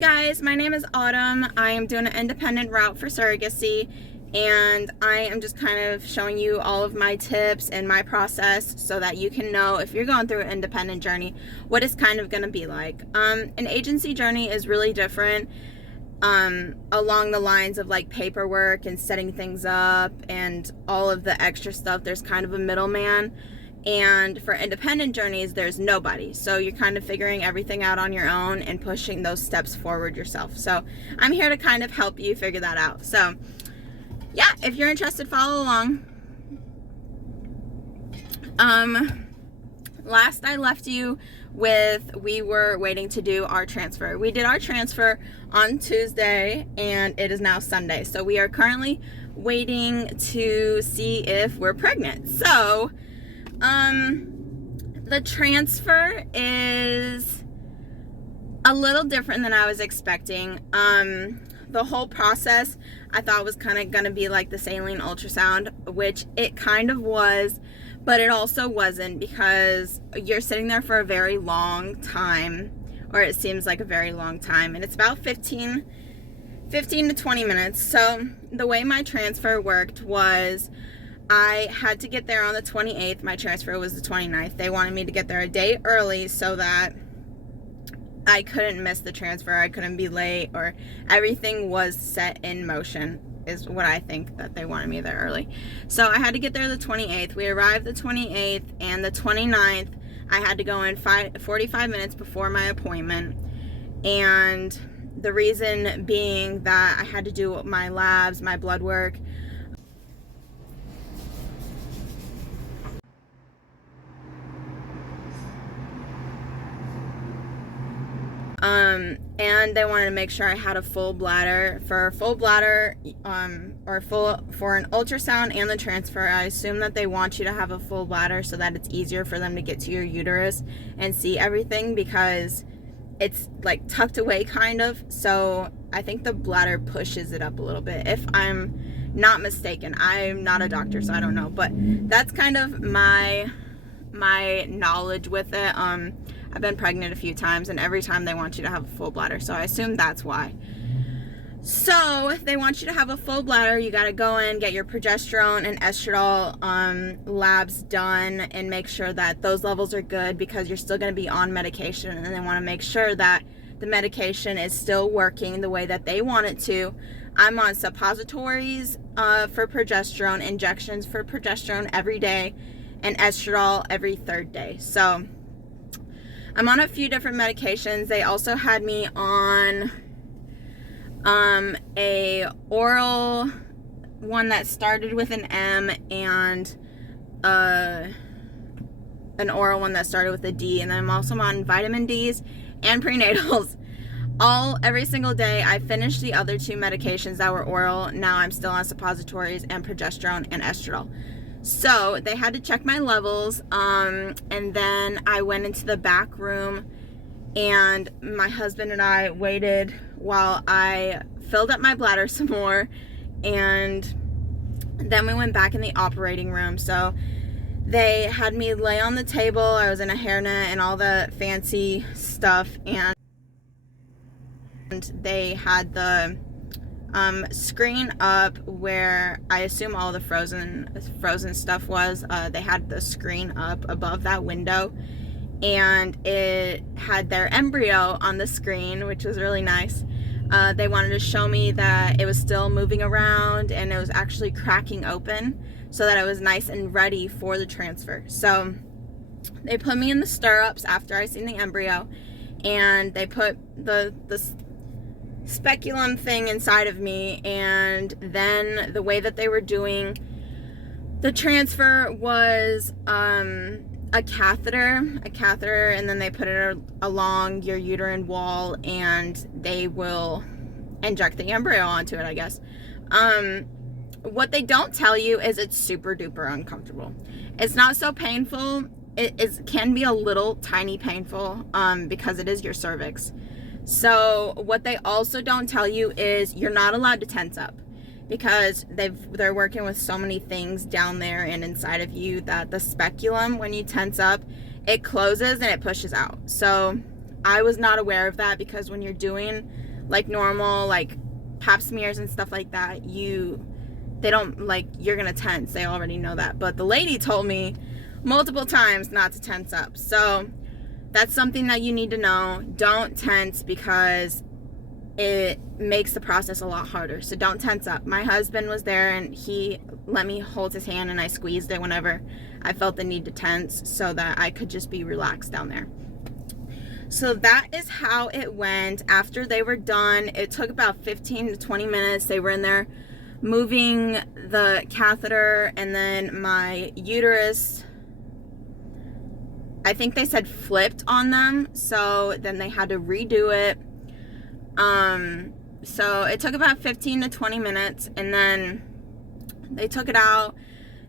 Guys, my name is Autumn. I am doing an independent route for surrogacy, and I am just kind of showing you all of my tips and my process so that you can know if you're going through an independent journey what it's kind of going to be like. An agency journey is really different along the lines of like paperwork and setting things up and all of the extra stuff. There's kind of a middleman. And for independent journeys, there's nobody. So you're kind of figuring everything out on your own and pushing those steps forward yourself. So I'm here to kind of help you figure that out. So yeah, if you're interested, follow along. Last I left you with, we were waiting to do our transfer. We did our transfer on Tuesday and it is now Sunday. So we are currently waiting to see if we're pregnant. So the transfer is a little different than I was expecting. The whole process I thought was kind of going to be like the saline ultrasound, which it kind of was, but it also wasn't, because you're sitting there for a very long time, or it seems like a very long time, and it's about 15 to 20 minutes. So the way my transfer worked was I had to get there on the 28th. My transfer was the 29th. They wanted me to get there a day early so that I couldn't miss the transfer. I couldn't be late, or everything was set in motion, is what I think, that they wanted me there early. So I had to get there the 28th. We arrived the 28th, and the 29th, I had to go in 45 minutes before my appointment. And the reason being that I had to do my labs, my blood work, and they wanted to make sure I had a full bladder. For a full bladder, for an ultrasound and the transfer, I assume that they want you to have a full bladder so that it's easier for them to get to your uterus and see everything, because it's like tucked away kind of. So I think the bladder pushes it up a little bit, if I'm not mistaken. I'm not a doctor, so I don't know, but that's kind of my knowledge with it. I've been pregnant a few times, and every time they want you to have a full bladder, so I assume that's why. So they want you to have a full bladder. You got to go in, get your progesterone and estradiol labs done, and make sure that those levels are good, because you're still going to be on medication, and they want to make sure that the medication is still working the way that they want it to. I'm on suppositories for progesterone, injections for progesterone every day, and estradiol every third day. So I'm on a few different medications. They also had me on a oral one that started with an M, and an oral one that started with a D, and then I'm also on vitamin D's and prenatals every single day. I finished the other two medications that were oral. Now I'm still on suppositories and progesterone and estradiol. So they had to check my levels, and then I went into the back room, and my husband and I waited while I filled up my bladder some more, and then we went back in the operating room. So they had me lay on the table. I was in a hairnet and all the fancy stuff, and they had the screen up where I assume all the frozen stuff was. They had the screen up above that window, and it had their embryo on the screen, which was really nice. They wanted to show me that it was still moving around, and it was actually cracking open, so that it was nice and ready for the transfer. So they put me in the stirrups after I seen the embryo, and they put the speculum thing inside of me, and then the way that they were doing the transfer was a catheter, and then they put it along your uterine wall, and they will inject the embryo onto it, I guess. What they don't tell you is it's super duper uncomfortable. It's not so painful. It can be a little tiny painful because it is your cervix. So what they also don't tell you is you're not allowed to tense up, because they're working with so many things down there and inside of you that the speculum, when you tense up, it closes and it pushes out. So I was not aware of that, because when you're doing like normal, like pap smears and stuff like that, they don't, like, you're gonna tense. They already know that. But the lady told me multiple times not to tense up. So that's something that you need to know. Don't tense, because it makes the process a lot harder. So don't tense up. My husband was there and he let me hold his hand, and I squeezed it whenever I felt the need to tense, so that I could just be relaxed down there. So that is how it went. After they were done, it took about 15 to 20 minutes. They were in there moving the catheter, and then my uterus, I think they said, flipped on them. So then they had to redo it. So it took about 15 to 20 minutes, and then they took it out.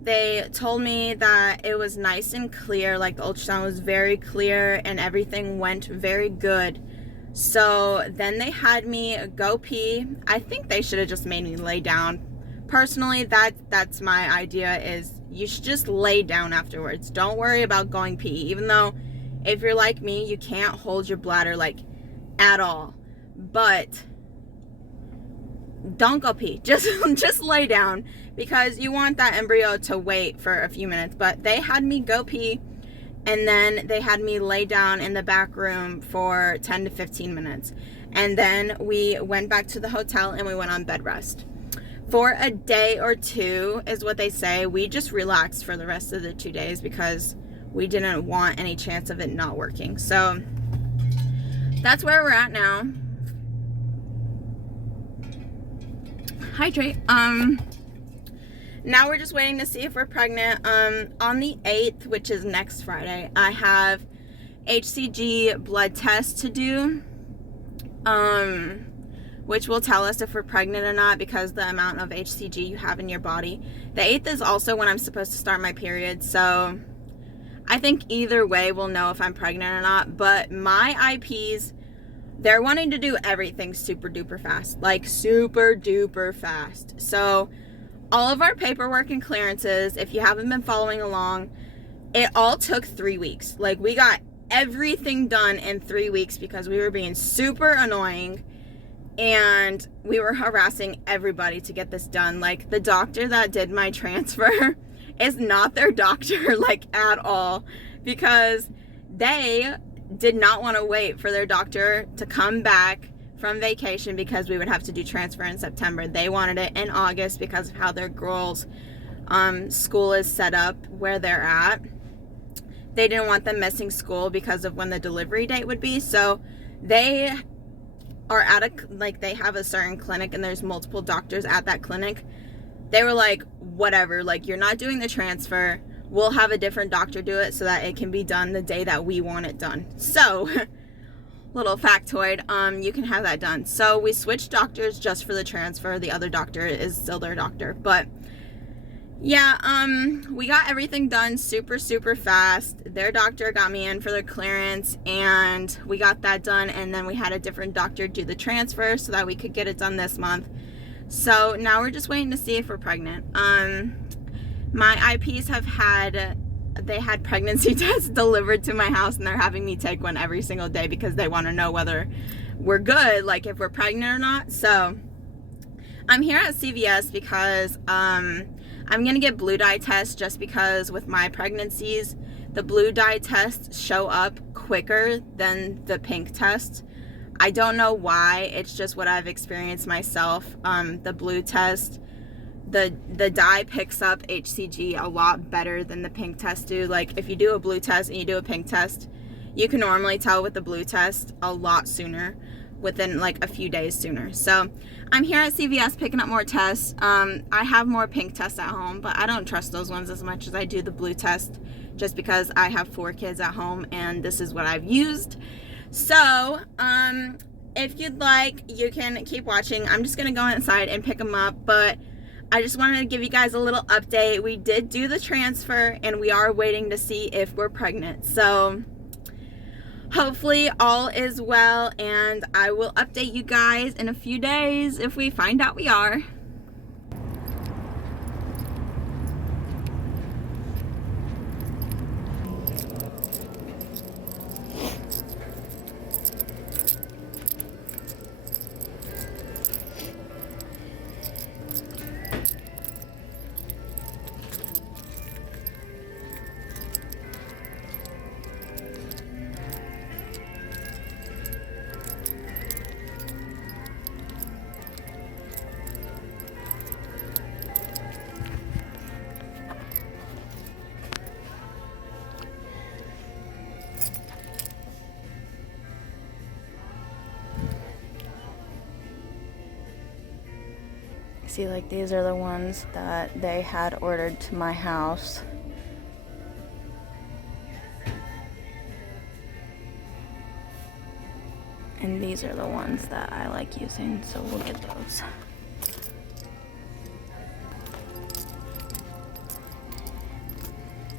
They told me that it was nice and clear, like the ultrasound was very clear and everything went very good. So then they had me go pee. I think they should have just made me lay down. Personally, that's my idea, is you should just lay down afterwards. Don't worry about going pee, even though if you're like me, you can't hold your bladder like at all. But don't go pee. Just lay down, because you want that embryo to wait for a few minutes. But they had me go pee, and then they had me lay down in the back room for 10 to 15 minutes. And then we went back to the hotel and we went on bed rest. For a day or two is what they say. We just relaxed for the rest of the 2 days because we didn't want any chance of it not working. So that's where we're at now. Hydrate. Now we're just waiting to see if we're pregnant. On the 8th, which is next Friday, I have HCG blood tests to do, which will tell us if we're pregnant or not, because the amount of HCG you have in your body. The 8th is also when I'm supposed to start my period, so I think either way we'll know if I'm pregnant or not. But my IPs, they're wanting to do everything super duper fast, like super duper fast. So all of our paperwork and clearances, if you haven't been following along, it all took 3 weeks. Like, we got everything done in 3 weeks because we were being super annoying and we were harassing everybody to get this done. Like, the doctor that did my transfer is not their doctor, like, at all, because they did not want to wait for their doctor to come back from vacation, because we would have to do transfer in September. They wanted it in August because of how their girls' school is set up where they're at. They didn't want them missing school because of when the delivery date would be. So they are at they have a certain clinic and there's multiple doctors at that clinic. They were like, whatever, like, you're not doing the transfer. We'll have a different doctor do it so that it can be done the day that we want it done. So little factoid, you can have that done. So we switched doctors just for the transfer. The other doctor is still their doctor. But yeah, we got everything done super, super fast. Their doctor got me in for their clearance, and we got that done. And then we had a different doctor do the transfer so that we could get it done this month. So now we're just waiting to see if we're pregnant. My IPs they had pregnancy tests delivered to my house, and they're having me take one every single day because they want to know whether we're good, like if we're pregnant or not. So I'm here at CVS because I'm gonna get blue dye tests, just because with my pregnancies the blue dye tests show up quicker than the pink test. I don't know why, it's just what I've experienced myself. The blue test, the dye picks up HCG a lot better than the pink test do. Like, if you do a blue test and you do a pink test, you can normally tell with the blue test a lot sooner, within like a few days sooner. So I'm here at CVS picking up more tests. I have more pink tests at home, but I don't trust those ones as much as I do the blue test, just because I have 4 kids at home and this is what I've used. So if you'd like, you can keep watching. I'm just gonna go inside and pick them up, but I just wanted to give you guys a little update. We did do the transfer and we are waiting to see if we're pregnant. So hopefully all is well, and I will update you guys in a few days if we find out we are. See, like, these are the ones that they had ordered to my house. And these are the ones that I like using, so we'll get those.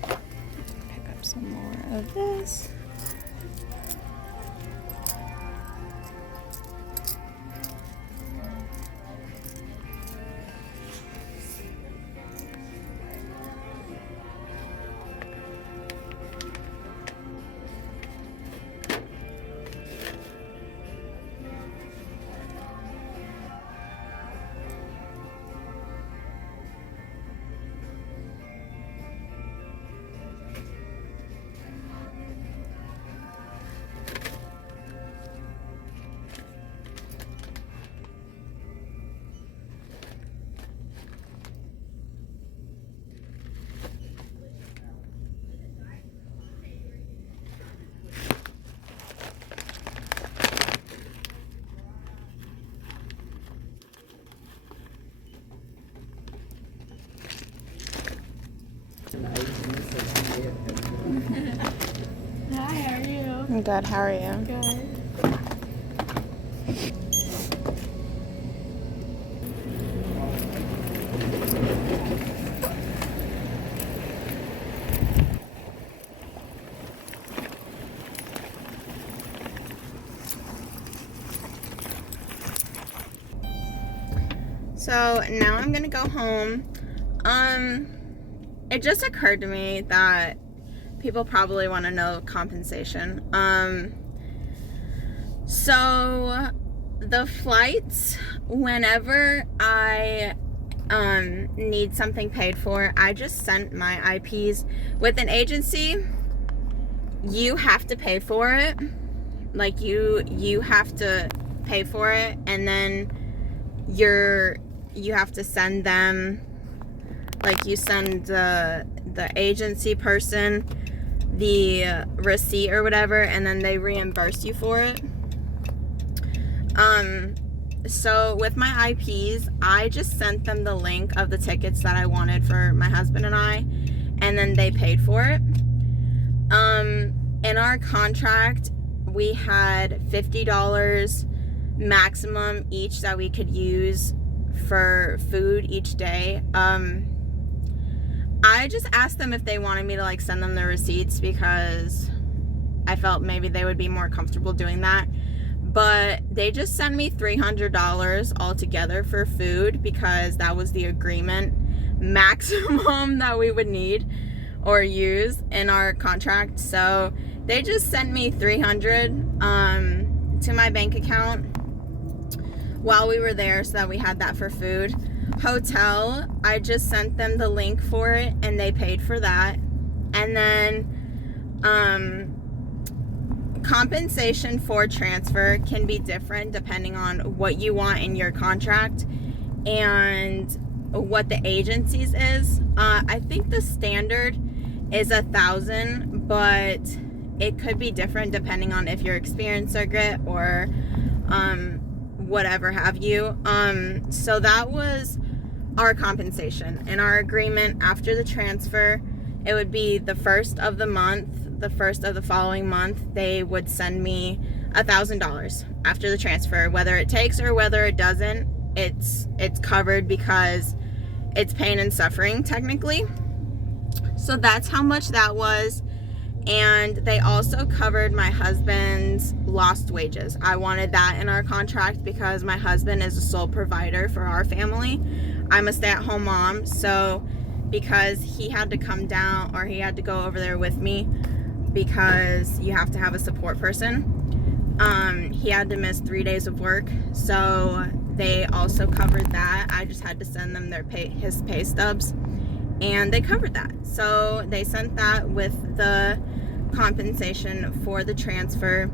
Pick up some more of this. Hi, how are you? I'm good, how are you? Good. So now I'm gonna go home. It just occurred to me that people probably want to know compensation. So the flights, whenever I need something paid for, I just sent my IPs. With an agency, you have to pay for it. Like, you have to pay for it, and then you have to send them, like, you send the agency person the receipt or whatever, and then they reimburse you for it. So with my IPs, I just sent them the link of the tickets that I wanted for my husband and I, and then they paid for it. In our contract, we had $50 maximum each that we could use for food each day. I just asked them if they wanted me to, like, send them the receipts, because I felt maybe they would be more comfortable doing that. But they just sent me $300 altogether for food, because that was the agreement maximum that we would need or use in our contract. So they just sent me $300 to my bank account while we were there, so that we had that for food. Hotel, I just sent them the link for it, and they paid for that. And then compensation for transfer can be different depending on what you want in your contract and what the agency's is. I think the standard is $1,000, but it could be different depending on if you're experienced surrogate or whatever have you. So that was our compensation. In our agreement, after the transfer, it would be the first of the month, the first of the following month, they would send me $1,000 after the transfer. Whether it takes or whether it doesn't, it's covered, because it's pain and suffering technically. So that's how much that was. And they also covered my husband's lost wages. I wanted that in our contract because my husband is a sole provider for our family. I'm a stay-at-home mom, so because he had to come down, or he had to go over there with me, because you have to have a support person, he had to miss 3 days of work, so they also covered that. I just had to send them his pay stubs, and they covered that. So they sent that with the compensation for the transfer,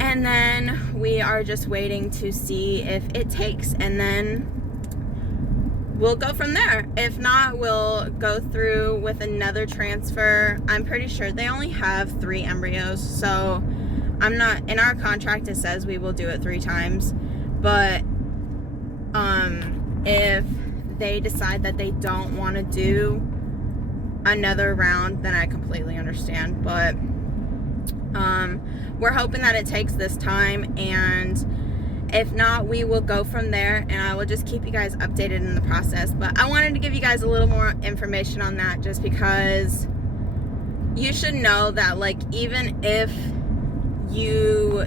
and then we are just waiting to see if it takes, and then we'll go from there. If not, we'll go through with another transfer. I'm pretty sure they only have 3 embryos, so I'm not, in our contract it says we will do it 3 times, but if they decide that they don't want to do another round, then I completely understand. But we're hoping that it takes this time, and if not, we will go from there, and I will just keep you guys updated in the process. But I wanted to give you guys a little more information on that, just because you should know that, like, even if your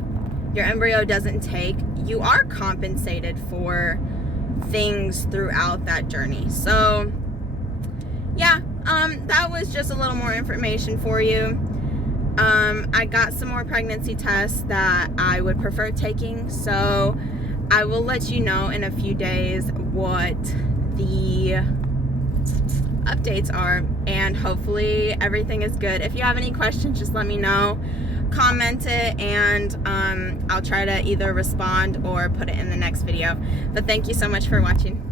embryo doesn't take, you are compensated for things throughout that journey. So yeah, that was just a little more information for you. I got some more pregnancy tests that I would prefer taking, so I will let you know in a few days what the updates are, and hopefully everything is good. If you have any questions, just let me know, comment it, and I'll try to either respond or put it in the next video. But thank you so much for watching.